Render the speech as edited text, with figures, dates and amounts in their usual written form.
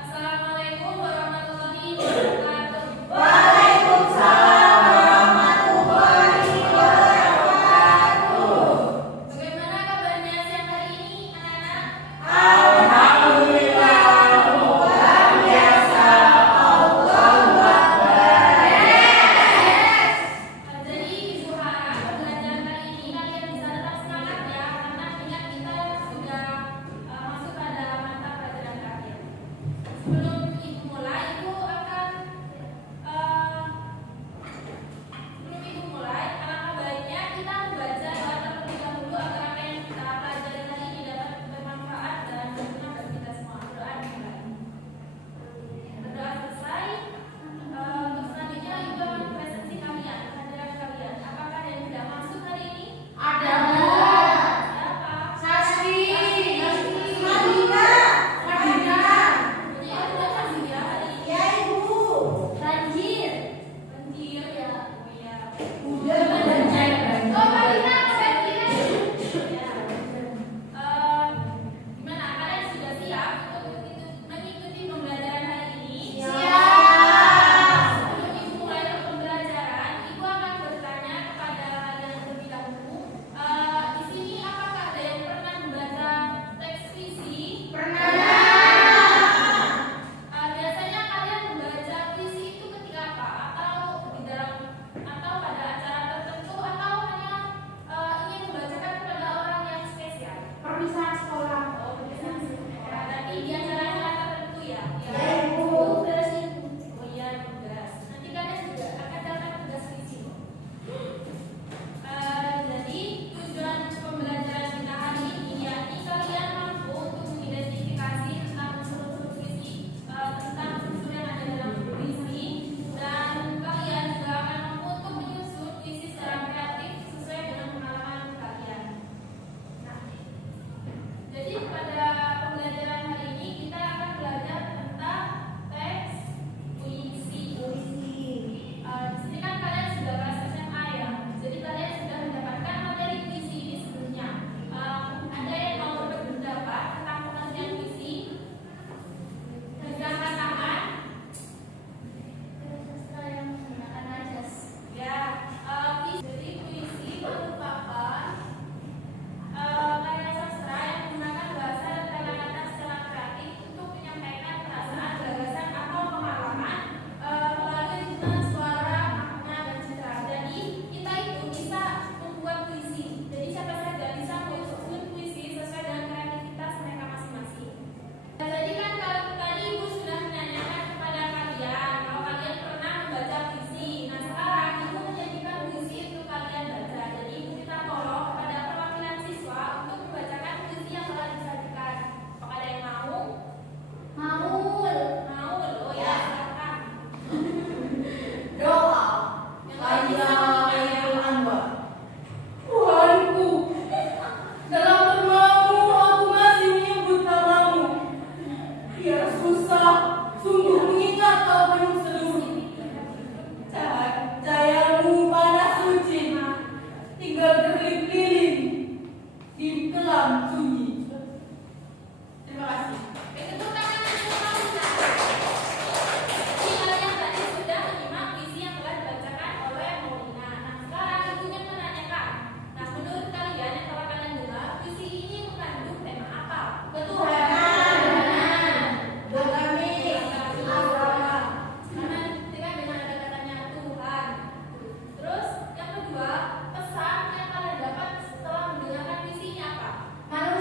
Assalamualaikum warahmatullahi wabarakatuh. Waalaikumsalam warahmatullahi wabarakatuh. Bagaimana kabarnya siang hari ini, anak-anak? Alhamdulillah, luar biasa. Allahu Akbar. Jadi Ibu harap pembelajaran kali ini kalian bisa tetap semangat ya, karena ingat kita sudah masuk pada mata pelajaran terakhir. Sebelum Ibu mulai, alangkah baiknya kita membaca doa terlebih dahulu agar apa yang kita pelajari hari ini dapat bermanfaat dan berguna bagi kita semua. Berdoa dimulai. Berdoa selesai. Untuk selanjutnya Ibu akan presentasi kalian, kehadiran kalian. Apakah ada yang tidak masuk hari ini? Ada Siapa? Sasri, Madina, Punya Ibu tidak masuk ya hari ini? ya Ibu, Banjir ya. Oh iya. udah banjir. Oh, Madina, banjir. Ya. Gimana? Kalian sudah siap untuk mengikuti pembelajaran hari ini? Siap. Sebelum Ibu mulai pembelajaran, Ibu akan bertanya kepada kalian terlebih dahulu. Di sini apakah ada yang pernah membaca teks puisi? Pernah. Biasanya kalian membaca puisi itu ketika apa? Atau di dalam atau pada acara tertentu atau hanya ingin membacakan kepada orang yang spesial? Perpisahan sekolah. Oh, perpisahan sekolah. Tapi di acara-acara tertentu ya? Ya, Ibu. Tugas Ibu. Oh iya, tugas. Nanti kalian juga akan dapat tugas puisi. Jadi tujuan pembelajaran kita hari ini yakni kalian mampu untuk mengidentifikasi tentang unsur-unsur puisi, tentang unsur yang ada dalam puisi, dan kalian juga akan mampu untuk menyusun puisi secara kreatif sesuai dengan pengalaman kalian. Nah, jadi pada pembelajaran hari ini kita akan belajar tentang teks puisi. Di sini kan kalian sudah kelas SMA ya, jadi kalian sudah mendapatkan materi puisi ini sebelumnya. Ada yang mau berpendapat tentang pengertian puisi? Angkat tangan. Yang menggunakan najas. Ya, jadi puisi merupakan karya sastra yang menggunakan bahasa dan kata-kata secara kreatif untuk menyampaikan perasaan, gagasan atau pengalaman melalui ritme suara, makna dan citra. Jadi kita itu bisa membuat puisi. Jadi siapa saja bisa menyusun puisi sesuai dengan kreativitas mereka masing-masing. Nah, tadi kan kalau tadi Ibu sudah menanyakan kepada kalian kalau kalian pernah membaca puisi. Nah, sekarang Ibu menyajikan puisi untuk kalian baca. Jadi Ibu minta tolong kepada perwakilan siswa untuk membacakan puisi yang telah disajikan. Apakah ada yang mau? Mau, oh ya, silakan. Doa. Yang lain bisa Khairul menyanyikan. Anwar. Tuhanku, dalam dermamu aku masih menyebut namamu. Biar susah, sungguh mengingat kau penuh seluruh. Cahayamu panas suci, tinggal berkeliling di kelam sunyi. Terima kasih. Tepuk tangan untuk Maulina. Jadi kalian tadi sudah menyimak puisi yang telah dibacakan oleh Maulina. Nah, sekarang ibunya menanyakan. Nah, menurut kalian yang telah kalian dengar, puisi ini mengandung tema apa? Ketuhanan, Agama. agama. Karena dengan ada katanya Tuhan. Terus yang kedua, pesan yang kalian dapat setelah mendengarkan puisi ini apa? Manusia